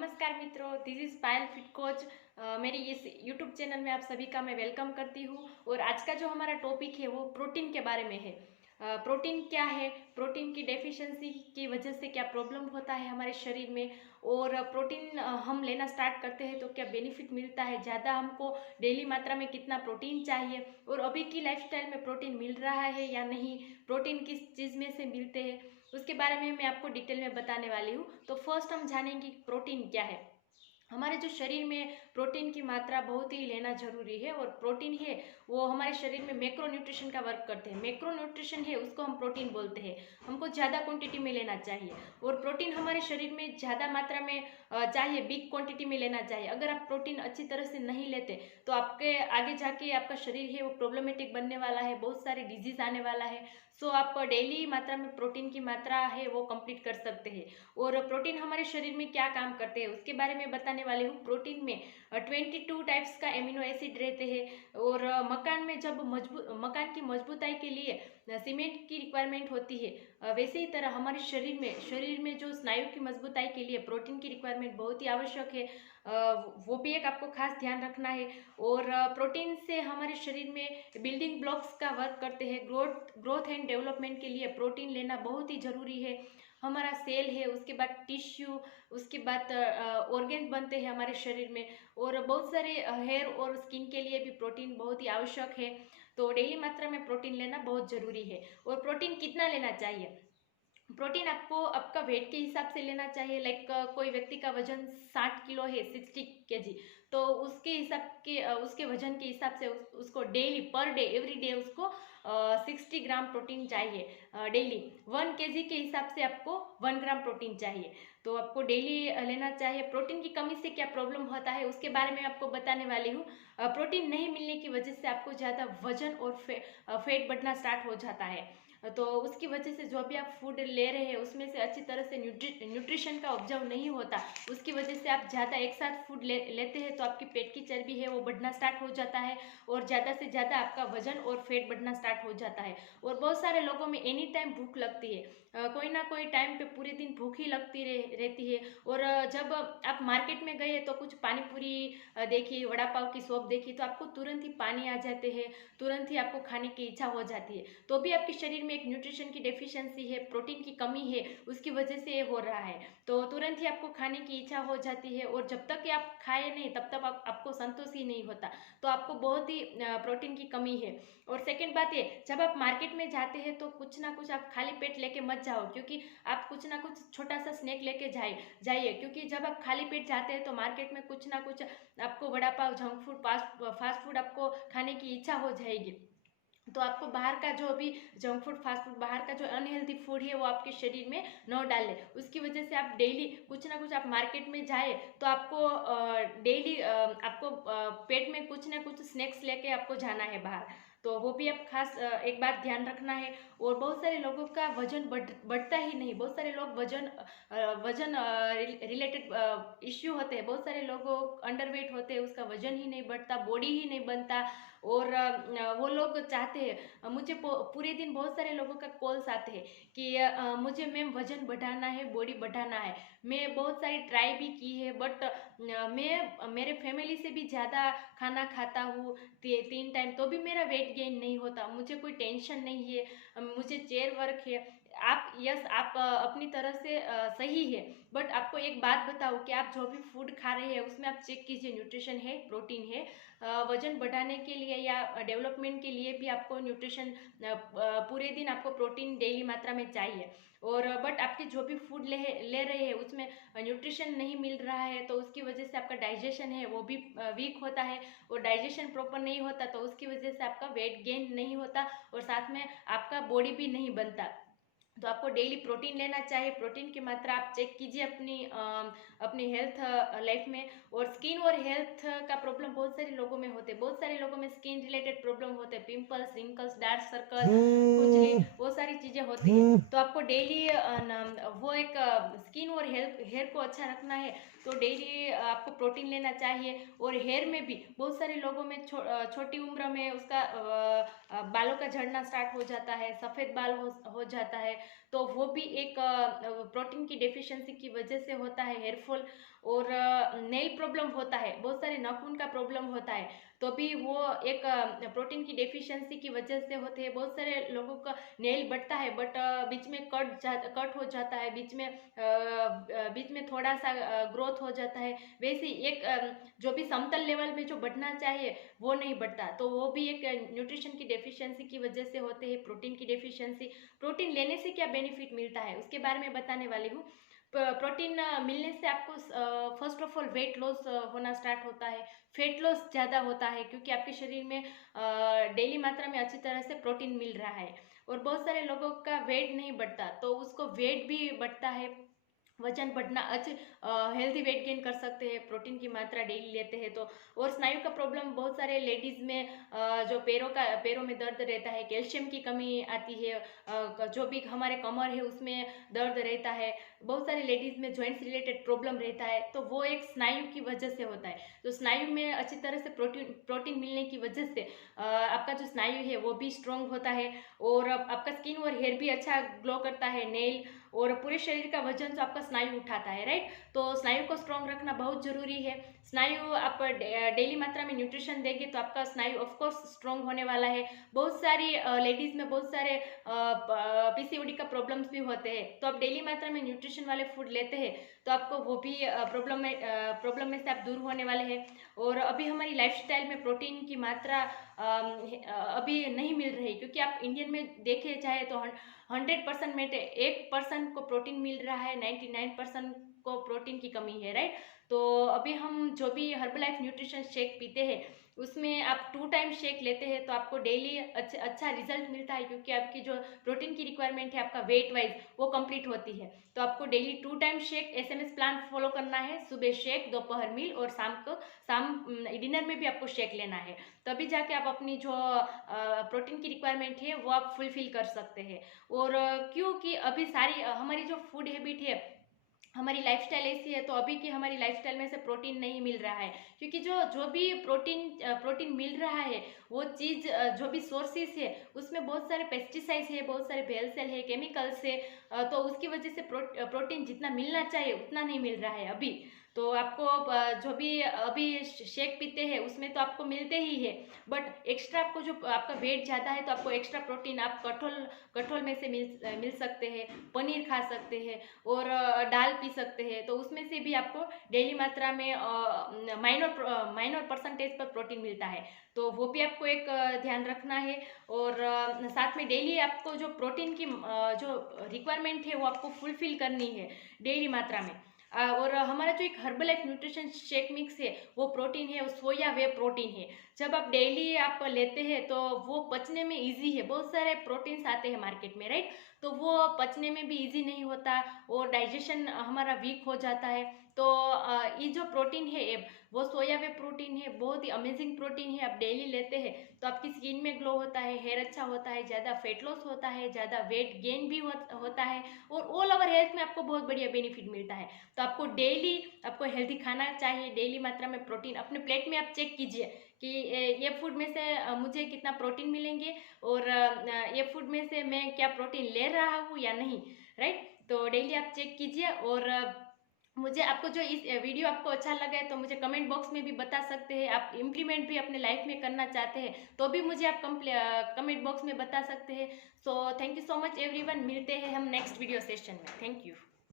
नमस्कार मित्रों, this is Payal fit coach. मेरी इस यूट्यूब चैनल में आप सभी का मैं वेलकम करती हूँ। और आज का जो हमारा टॉपिक है वो प्रोटीन के बारे में है। प्रोटीन क्या है, प्रोटीन की डेफिशिएंसी की वजह से क्या प्रॉब्लम होता है हमारे शरीर में, और प्रोटीन हम लेना स्टार्ट करते हैं तो क्या बेनिफिट मिलता है, ज़्यादा हमको डेली मात्रा में कितना प्रोटीन चाहिए, और अभी की लाइफस्टाइल में प्रोटीन मिल रहा है या नहीं, प्रोटीन किस चीज़ में से मिलते हैं, उसके बारे में मैं आपको डिटेल में बताने वाली हूँ। तो फर्स्ट हम जानेंगे प्रोटीन क्या है। हमारे जो शरीर में प्रोटीन की मात्रा बहुत ही लेना जरूरी है, और प्रोटीन है वो हमारे शरीर में मैक्रो न्यूट्रिशन का वर्क करते हैं। मैक्रो न्यूट्रिशन है उसको हम प्रोटीन बोलते हैं। हमको ज़्यादा क्वांटिटी में लेना चाहिए, और प्रोटीन हमारे शरीर में ज़्यादा मात्रा में चाहिए, बिग क्वांटिटी में लेना चाहिए। अगर आप प्रोटीन अच्छी तरह से नहीं लेते तो आपके आगे जाके आपका शरीर है वो प्रॉब्लमेटिक बनने वाला है, बहुत सारे डिजीज आने वाला है। सो आप डेली मात्रा में प्रोटीन की मात्रा है वो कंप्लीट कर सकते हैं। और प्रोटीन हमारे शरीर में क्या काम करते हैं उसके बारे में बताने वाले हूँ। प्रोटीन में 22 टाइप्स का एमिनो एसिड रहते हैं। और मकान में जब मकान की मजबूताई के लिए सीमेंट की रिक्वायरमेंट होती है, वैसे ही तरह हमारे शरीर में जो स्नायु की मजबूताई के लिए प्रोटीन की रिक्वायरमेंट बहुत ही आवश्यक है। वो भी एक आपको खास ध्यान रखना है। और प्रोटीन से हमारे शरीर में बिल्डिंग ब्लॉक्स का वर्क करते हैं। ग्रोथ एंड डेवलपमेंट के लिए प्रोटीन लेना बहुत ही जरूरी है। हमारा सेल है, उसके बाद टिश्यू, उसके बाद ऑर्गेन बनते हैं हमारे शरीर में, और बहुत सारे हेयर और स्किन के लिए भी प्रोटीन बहुत ही आवश्यक है। तो डेली मात्रा में प्रोटीन लेना बहुत जरूरी है। और प्रोटीन कितना लेना चाहिए? प्रोटीन आपको आपका वेट के हिसाब से लेना चाहिए। लाइक कोई व्यक्ति का वजन 60 किलो है, 60 kg, तो उसके हिसाब के उसके वजन के हिसाब से उसको daily per day every day उसको 60 ग्राम प्रोटीन चाहिए। डेली 1 kg के हिसाब से आपको 1 ग्राम प्रोटीन चाहिए। तो आपको डेली लेना चाहिए। प्रोटीन की कमी से क्या प्रॉब्लम होता है उसके बारे में आपको बताने वाली हूँ। प्रोटीन नहीं मिलने की वजह से आपको ज़्यादा वजन और फैट बढ़ना स्टार्ट हो जाता है। तो उसकी वजह से जो भी आप फूड ले रहे हैं उसमें से अच्छी तरह से न्यूट्रिशन का ऑब्जर्व नहीं होता। उसकी वजह से आप ज़्यादा एक साथ फूड लेते हैं तो आपकी पेट की चर्बी है वो बढ़ना स्टार्ट हो जाता है, और ज़्यादा से ज़्यादा आपका वजन और फैट बढ़ना स्टार्ट हो जाता है। और बहुत सारे लोगों में एनी टाइम भूख लगती है। कोई ना कोई टाइम पे पूरे दिन भूख ही लगती रहती है। और जब आप मार्केट में गए तो कुछ पानी पूरी देखी, वड़ा पाव की शॉप देखी, तो आपको तुरंत ही पानी आ जाते हैं, तुरंत ही आपको खाने की इच्छा हो जाती है। तो भी आपके शरीर में एक न्यूट्रिशन की डेफिशिएंसी है, प्रोटीन की कमी है, उसकी वजह से ये हो रहा है। तो तुरंत ही आपको खाने की इच्छा हो जाती है, और जब तक कि आप खाए नहीं तब तक आपको संतोष ही नहीं होता। तो आपको बहुत ही प्रोटीन की कमी है। और सेकेंड बात ये, जब आप मार्केट में जाते हैं तो कुछ ना कुछ आप खाली पेट लेके मत जाओ, क्योंकि आप कुछ ना कुछ छोटा सा स्नैक लेके जाइए। क्योंकि जब आप खाली पेट जाते हैं तो मार्केट में कुछ ना कुछ आपको vada pav, junk food, fast food आपको खाने की इच्छा हो जाएगी। तो आपको बाहर का जो भी जंक फूड, फास्ट फूड, बाहर का जो अनहेल्दी फूड है वो आपके शरीर में न डालें। उसकी वजह से आप डेली कुछ ना कुछ आप मार्केट में जाए तो आपको डेली आपको पेट में कुछ ना कुछ स्नैक्स लेके आपको जाना है बाहर। तो वो भी आप खास एक बात ध्यान रखना है। और बहुत सारे लोगों का वजन बढ़ता ही नहीं। बहुत सारे लोग वजन रिलेटेड इश्यू होते हैं। बहुत सारे लोगों अंडरवेट होते हैं, उसका वजन ही नहीं बढ़ता, बॉडी ही नहीं बनता। और वो लोग चाहते हैं, मुझे पूरे दिन बहुत सारे लोगों का कॉल्स आते हैं कि मुझे मैम वजन बढ़ाना है, बॉडी बढ़ाना है। मैं बहुत सारी ट्राई भी की है, बट मैं मेरे फैमिली से भी ज़्यादा खाना खाता हूँ 3 टाइम, तो भी मेरा वेट गेन नहीं होता। मुझे कोई टेंशन नहीं है, मुझे चेयर वर्क है। आप यस, आप अपनी तरह से सही है, बट आपको एक बात बताओ कि आप जो भी फूड खा रहे हैं उसमें आप चेक कीजिए, न्यूट्रिशन है, प्रोटीन है। वजन बढ़ाने के लिए या डेवलपमेंट के लिए भी आपको न्यूट्रिशन पूरे दिन आपको प्रोटीन डेली मात्रा में चाहिए। और बट आपके जो भी फूड ले रहे हैं उसमें न्यूट्रिशन नहीं मिल रहा है, तो उसकी वजह से आपका डाइजेशन है वो भी वीक होता है। और डाइजेशन प्रॉपर नहीं होता तो उसकी वजह से आपका वेट गेन नहीं होता, और साथ में आपका बॉडी भी नहीं बनता। तो आपको डेली प्रोटीन लेना चाहिए। प्रोटीन की मात्रा आप चेक कीजिए अपनी हेल्थ लाइफ में। और स्किन और हेल्थ का प्रॉब्लम बहुत सारे लोगों में होते हैं। बहुत सारे लोगों में स्किन रिलेटेड प्रॉब्लम होते हैं, पिंपल्स, रिंकल्स, डार्क सर्कल, खुजली, वो सारी चीज़ें होती है। तो आपको डेली वो एक स्किन और हेयर को अच्छा रखना है तो डेली आपको प्रोटीन लेना चाहिए। और हेयर में भी बहुत सारे लोगों में छोटी उम्र में उसका बालों का झड़ना स्टार्ट हो जाता है, सफ़ेद बाल हो जाता है। तो वो भी एक प्रोटीन की डेफिशिएंसी की वजह से होता है। हेयर फॉल और नेल प्रॉब्लम होता है, बहुत सारे नाखून का प्रॉब्लम होता है, तो भी वो एक प्रोटीन की डेफिशिएंसी की वजह से होते हैं। बहुत सारे लोगों का नेल बढ़ता है बट बीच में कट हो जाता है, बीच में थोड़ा सा ग्रोथ हो जाता है। वैसे एक जो भी समतल लेवल में जो बढ़ना चाहिए वो नहीं बढ़ता, तो वो भी एक न्यूट्रिशन की डेफिशिएंसी की वजह से होते हैं। प्रोटीन की डेफिशिएंसी, प्रोटीन लेने से क्या बेनिफिट मिलता है उसके बारे में बताने वाली हूँ। प्रोटीन मिलने से आपको first of all weight loss होना स्टार्ट होता है, फैट लॉस ज़्यादा होता है, क्योंकि आपके शरीर में डेली मात्रा में अच्छी तरह से प्रोटीन मिल रहा है। और बहुत सारे लोगों का वेट नहीं बढ़ता, तो उसको वेट भी बढ़ता है, वजन बढ़ना, अच्छे हेल्दी वेट गेन कर सकते हैं प्रोटीन की मात्रा डेली लेते हैं तो। और स्नायु का प्रॉब्लम बहुत सारे लेडीज़ में जो पैरों में दर्द रहता है, कैल्शियम की कमी आती है, जो भी हमारे कमर है उसमें दर्द रहता है, बहुत सारे लेडीज़ में जॉइंट्स रिलेटेड प्रॉब्लम रहता है, तो वो एक स्नायु की वजह से होता है। तो स्नायु में अच्छी तरह से प्रोटीन मिलने की वजह से आपका जो स्नायु है वो भी स्ट्रॉन्ग होता है, और आपका स्किन और हेयर भी अच्छा ग्लो करता है, नेल और पूरे शरीर का वजन जो आपका स्नायु उठाता है, राइट। तो स्नायु को स्ट्रॉन्ग रखना बहुत जरूरी है। स्नायु आप डेली मात्रा में न्यूट्रिशन देंगे तो आपका स्नायु ऑफकोर्स स्ट्रॉन्ग होने वाला है। बहुत सारी लेडीज में बहुत सारे पीसीओडी का प्रॉब्लम्स भी होते हैं, तो आप डेली मात्रा में न्यूट्रिशन वाले फूड लेते हैं तो आपको वो भी प्रॉब्लम में से आप दूर होने वाले हैं। और अभी हमारी लाइफस्टाइल में प्रोटीन की मात्रा अभी नहीं मिल रही, क्योंकि आप इंडियन में देखे चाहे तो 100% में 1% को प्रोटीन मिल रहा है, 99% को प्रोटीन की कमी है, राइट। तो अभी हम जो भी हर्बलाइफ न्यूट्रिशन शेक पीते हैं उसमें आप 2 टाइम शेक लेते हैं तो आपको डेली अच्छा रिजल्ट मिलता है, क्योंकि आपकी जो प्रोटीन की रिक्वायरमेंट है आपका वेट वाइज वो कंप्लीट होती है। तो आपको daily 2 time shake SMS plan follow करना है, सुबह शेक, दोपहर मील और शाम डिनर में भी आपको शेक लेना है, तभी जाके आप अपनी जो प्रोटीन की रिक्वायरमेंट है वो आप फुलफिल कर सकते हैं। और क्योंकि अभी सारी हमारी जो फूड हैबिट है, हमारी लाइफस्टाइल ऐसी है, तो अभी की हमारी लाइफस्टाइल में से प्रोटीन नहीं मिल रहा है, क्योंकि जो भी प्रोटीन मिल रहा है वो चीज़ जो भी सोर्सेस है उसमें बहुत सारे पेस्टिसाइड्स है, बहुत सारे भेलसेल है, केमिकल्स है, तो उसकी वजह से प्रोटीन जितना मिलना चाहिए उतना नहीं मिल रहा है अभी। तो आपको जो भी अभी शेक पीते हैं उसमें तो आपको मिलते ही है, बट एक्स्ट्रा आपको जो आपका वेट ज़्यादा है तो आपको एक्स्ट्रा प्रोटीन आप कठोल में से मिल सकते हैं, पनीर खा सकते हैं और दाल पी सकते हैं, तो उसमें से भी आपको डेली मात्रा में माइनर परसेंटेज पर प्रोटीन मिलता है, तो वो भी आपको एक ध्यान रखना है। और साथ में डेली आपको जो प्रोटीन की जो रिक्वायरमेंट है वो आपको फुलफिल करनी है डेली मात्रा में। और हमारा जो एक हर्बलाइफ न्यूट्रिशन शेक मिक्स है वो प्रोटीन है, वो सोया वे प्रोटीन है। जब आप डेली आप लेते हैं तो वो पचने में इजी है, बहुत सारे प्रोटीन्स आते हैं मार्केट में, राइट, तो वो पचने में भी इजी नहीं होता और डाइजेशन हमारा वीक हो जाता है। तो ये जो प्रोटीन है वो सोया वे प्रोटीन है, बहुत ही अमेजिंग प्रोटीन है। आप डेली लेते हैं तो आपकी स्किन में ग्लो होता है, हेयर अच्छा होता है, ज़्यादा फेट लॉस होता है, ज़्यादा वेट गेन भी होता है, और ऑल ओवर हेल्थ में आपको बहुत बढ़िया बेनिफिट मिलता है। तो आपको डेली आपको हेल्दी खाना चाहिए, डेली मात्रा में प्रोटीन अपने प्लेट में आप चेक कीजिए कि ये फूड में से मुझे कितना प्रोटीन मिलेंगे, और ये फूड में से मैं क्या प्रोटीन ले रहा हूँ या नहीं, राइट। तो डेली आप चेक कीजिए। और मुझे आपको जो इस वीडियो आपको अच्छा लगा है तो मुझे कमेंट बॉक्स में भी बता सकते हैं। आप इम्प्लीमेंट भी अपने लाइफ में करना चाहते हैं तो भी मुझे आप कमेंट बॉक्स में बता सकते हैं। So thank you so much everyone, मिलते हैं हम नेक्स्ट वीडियो सेशन में। Thank you.